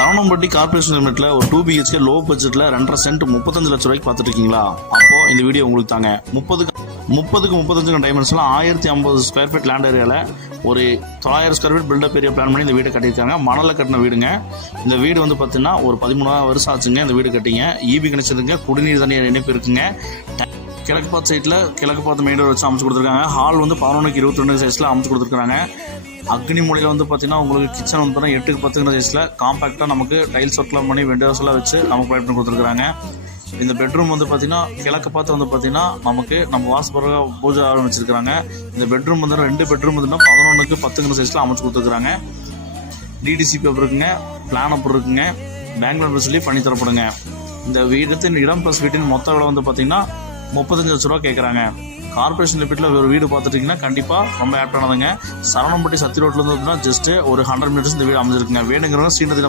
Saravanampatti corporation லிமிட்ல ஒரு 2 BHK low பட்ஜெட்ல 2.5 send 35 லட்சம் ரூபாய்க்கு பார்த்துட்டு இருக்கீங்களா? அப்போ இந்த வீடியோ உங்களுக்கு தாங்க. 30-35 டைமென்ஷன்ல 1050 ஸ்கொயர் ஃபீட் லேண்ட் ஏரியால ஒரு 900 square feet built-up area plan பண்ணி இந்த வீட்டை கட்டியிருக்காங்க. மணல கட்டின வீடுங்க. இந்த வீடு வந்து பார்த்தீங்கன்னா ஒரு 13 வருஷம் ஆச்சுங்க இந்த வீடு கட்டிங்க. ஈபி கனெக்ஷன் இருக்குங்க, குடிநீர் தண்ணீர் இணைப்பு இருக்குங்க. கிழக்கு பார்த்த சைட்டில் கிழக்கு பார்த்த மெயின் ரோடு வச்சு அமைச்சு கொடுத்துருக்காங்க. ஹால் வந்து 11-22 சைஸில் அமைச்சு கொடுத்துருக்காங்க. அக்னி மூலையில் வந்து பார்த்தீங்கன்னா உங்களுக்கு கிச்சன் வந்து 8-10 சைஸில் காம்பாக்டாக நமக்கு டைல்ஸ் ஒர்க்லாம் பண்ணி விண்டோஸ் எல்லாம் வச்சு நமக்கு ப்ரொவைட் பண்ணி கொடுத்துருக்காங்க. இந்த பெட்ரூம் வந்து பார்த்தீங்கன்னா கிழக்கு பார்த்து வந்து பார்த்தீங்கன்னா நமக்கு நம்ம வாசப்பராக பூஜை ஆரம்பிச்சிருக்காங்க. இந்த பெட்ரூம் வந்து 2 பெட்ரூம் வந்து 11-10 சைஸில் அமைச்சு கொடுத்துருக்காங்க. டிடிசி பேப்பர் இருக்குங்க, பிளான் அப்புறம் இருக்குங்க, பேங்க் லோன் சொல்லி பண்ணி தரப்படுங்க. இந்த வீடு இடம் ப்ளஸ் வீட்டின் மொத்த விலை வந்து பார்த்தீங்கன்னா 35 லட்ச ரூபா கேட்குறாங்க. கார்பரேஷன் லிமிட்ல ஒரு வீடு பார்த்துட்டீங்கன்னா கண்டிப்பாக ரொம்ப ஆப்டானதுங்க. சரவணம்பட்டி சத்தி ரோட்ல இருந்து ஜஸ்ட் ஒரு 100 மீட்டர்ஸ் இந்த வீடு அமைஞ்சிருக்குங்க. வேணுங்கிறவங்க ஸ்ரீநதி